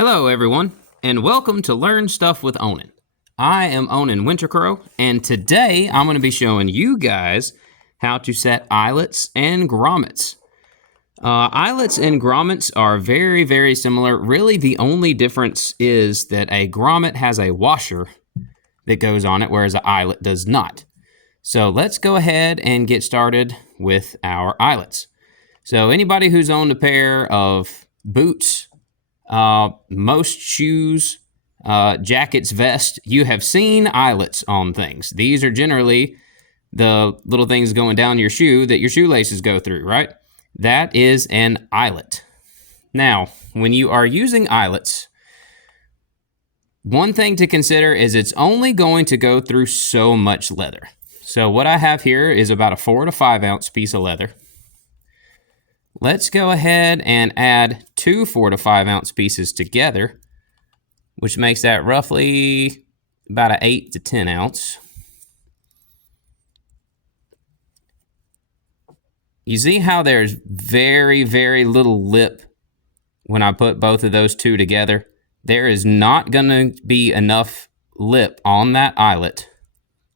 Hello everyone, and welcome to Learn Stuff with Onen. I am Onen Wintercrow, and today I'm going to be showing you guys how to set eyelets and grommets. Eyelets and grommets are very, very similar. Really, the only difference is that a grommet has a washer that goes on it, whereas an eyelet does not. So let's go ahead and get started with our eyelets. So anybody who's owned a pair of boots, most shoes, jackets, vests, you have seen eyelets on things. These are generally the little things going down your shoe that your shoelaces go through, right? That is an eyelet. Now, when you are using eyelets, one thing to consider is it's only going to go through so much leather. So what I have here is about a 4 to 5 ounce piece of leather. Let's go ahead and add 2 4 to 5 ounce pieces together, which makes that roughly about an 8 to 10 ounce. You see how there's very, very little lip when I put both of those two together? There is not going to be enough lip on that eyelet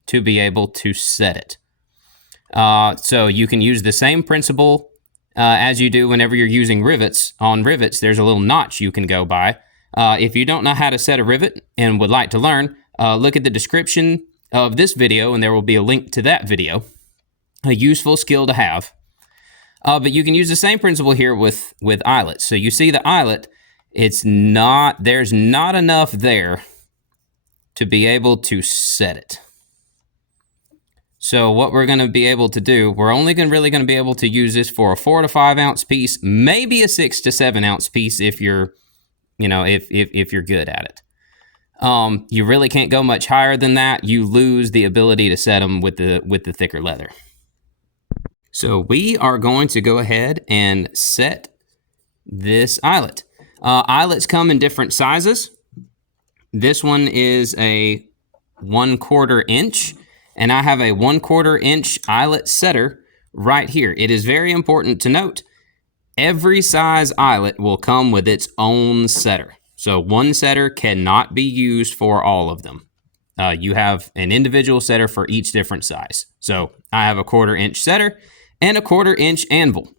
to be able to set it. So you can use the same principle as you do whenever you're using rivets. On rivets, there's a little notch you can go by. If you don't know how to set a rivet and would like to learn, look at the description of this video and there will be a link to that video. A useful skill to have. But you can use the same principle here with eyelets. So you see the eyelet, there's not enough there to be able to set it. So what we're going to be able to do, we're only really going to be able to use this for a 4 to 5 ounce piece, maybe a 6 to 7 ounce piece if you're, if you're good at it. You really can't go much higher than that. You lose the ability to set them with the thicker leather. So we are going to go ahead and set this eyelet. Eyelets come in different sizes. This one is a 1/4 inch. And I have a 1/4 inch eyelet setter right here. It is very important to note, every size eyelet will come with its own setter. So one setter cannot be used for all of them. You have an individual setter for each different size. So I have a 1/4 inch setter and a 1/4 inch anvil.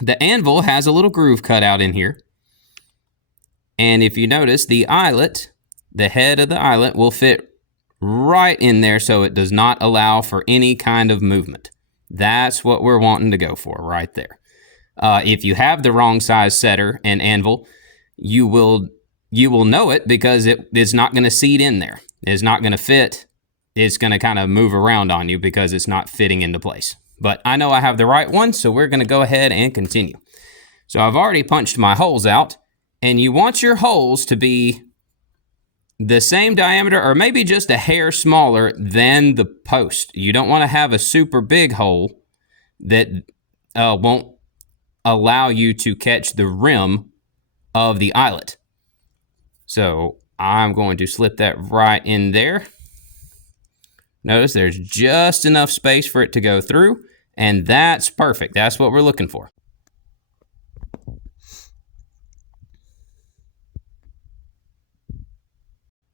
The anvil has a little groove cut out in here. And if you notice, the eyelet, the head of the eyelet will fit right in there so it does not allow for any kind of movement. That's what we're wanting to go for right there. If you have the wrong size setter and anvil, you will know it because it's not going to seat in there. It's not going to fit. It's going to kind of move around on you because it's not fitting into place. But I know I have the right one, so we're going to go ahead and continue. So I've already punched my holes out, and you want your holes to be the same diameter or maybe just a hair smaller than the post. You don't want to have a super big hole that won't allow you to catch the rim of the eyelet. So I'm going to slip that right in there. Notice there's just enough space for it to go through, and that's perfect. That's what we're looking for.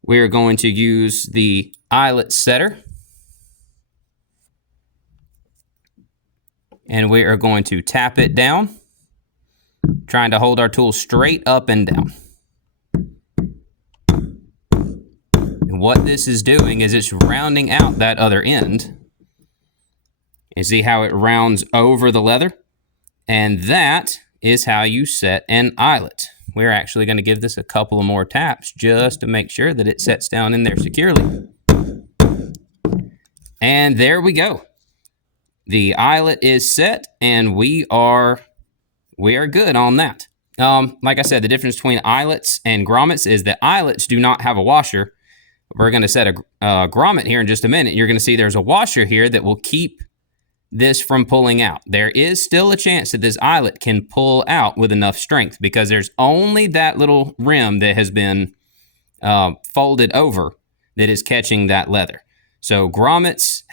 We're going to use the eyelet setter. And we are going to tap it down, trying to hold our tool straight up and down. And what this is doing is it's rounding out that other end. You see how it rounds over the leather? And that is how you set an eyelet. We're actually going to give this a couple of more taps just to make sure that it sets down in there securely. And there we go. The eyelet is set, and we are good on that. Like I said, the difference between eyelets and grommets is that eyelets do not have a washer. We're going to set a grommet here in just a minute. You're going to see there's a washer here that will keep this from pulling out. There is still a chance that this eyelet can pull out with enough strength because there's only that little rim that has been folded over that is catching that leather. So grommets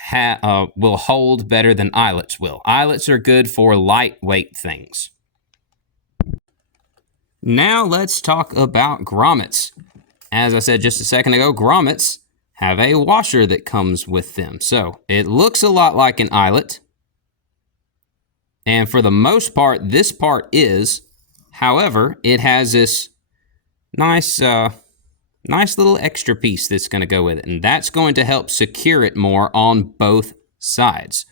will hold better than eyelets will. Eyelets are good for lightweight things. Now let's talk about grommets. As I said just a second ago, grommets have a washer that comes with them. So it looks a lot like an eyelet. And for the most part, this part is. However, it has this nice little extra piece that's going to go with it. And that's going to help secure it more on both sides.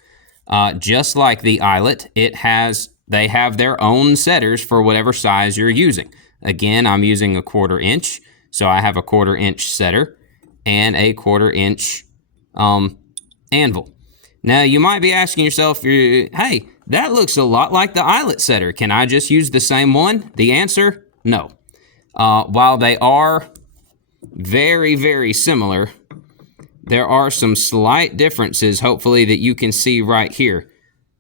Just like the eyelet, they have their own setters for whatever size you're using. Again, I'm using a 1/4 inch, so I have a 1/4 inch setter and a 1/4 inch anvil. Now, you might be asking yourself, hey, that looks a lot like the eyelet setter. Can I just use the same one? The answer, no. While they are very, very similar, there are some slight differences, hopefully, that you can see right here.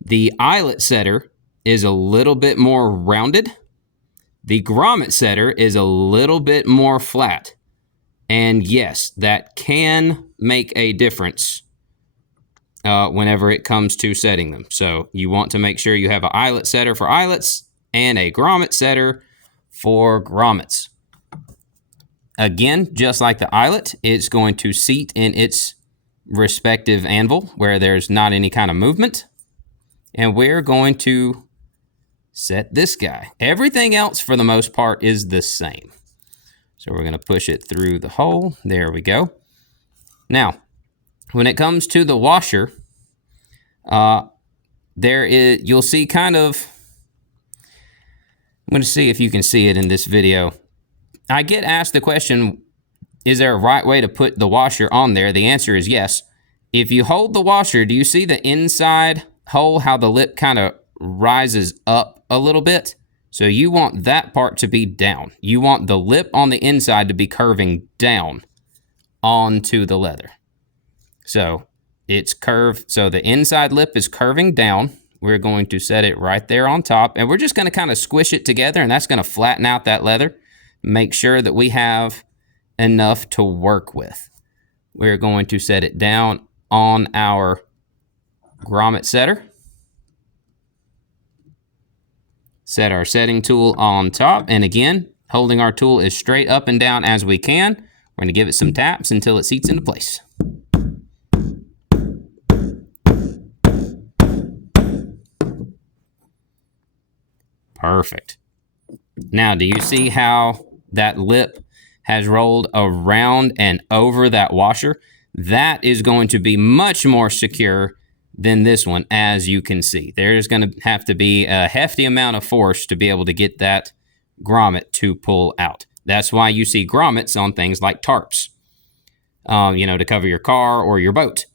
The eyelet setter is a little bit more rounded. The grommet setter is a little bit more flat. And yes, that can make a difference whenever it comes to setting them. So you want to make sure you have an eyelet setter for eyelets and a grommet setter for grommets. Again, just like the eyelet, it's going to seat in its respective anvil where there's not any kind of movement. And we're going to set this guy. Everything else, for the most part, is the same. So we're going to push it through the hole. There we go. Now, when it comes to the washer, you'll see kind of, I'm going to see if you can see it in this video. I get asked the question, is there a right way to put the washer on there? The answer is yes. If you hold the washer, do you see the inside hole, how the lip kind of rises up a little bit? So you want that part to be down. You want the lip on the inside to be curving down onto the leather. So it's curved, so the inside lip is curving down. We're going to set it right there on top, and we're just gonna kind of squish it together, and that's gonna flatten out that leather. Make sure that we have enough to work with. We're going to set it down on our grommet setter. Set our setting tool on top, and again, holding our tool as straight up and down as we can. We're going to give it some taps until it seats into place. Perfect. Now, do you see how that lip has rolled around and over that washer? That is going to be much more secure than this one, as you can see. There's going to have to be a hefty amount of force to be able to get that grommet to pull out. That's why you see grommets on things like tarps, to cover your car or your boat,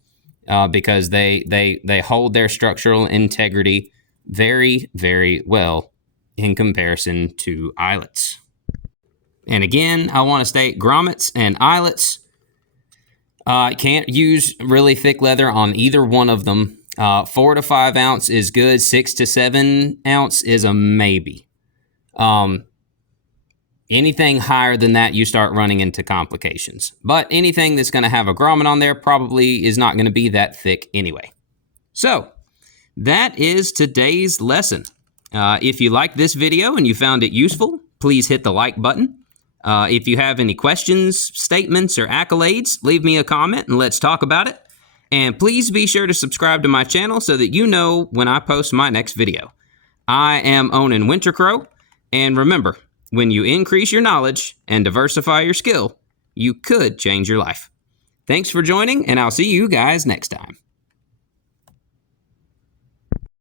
because they hold their structural integrity very, very well in comparison to eyelets. And again, I want to state grommets and eyelets, can't use really thick leather on either one of them. 4 to 5 ounce is good. 6 to 7 ounce is a maybe. Anything higher than that, you start running into complications. But anything that's going to have a grommet on there probably is not going to be that thick anyway. So that is today's lesson. If you liked this video and you found it useful, please hit the like button. If you have any questions, statements, or accolades, leave me a comment and let's talk about it. And please be sure to subscribe to my channel so that you know when I post my next video. I am Onen Wintercrow, and remember, when you increase your knowledge and diversify your skill, you could change your life. Thanks for joining, and I'll see you guys next time.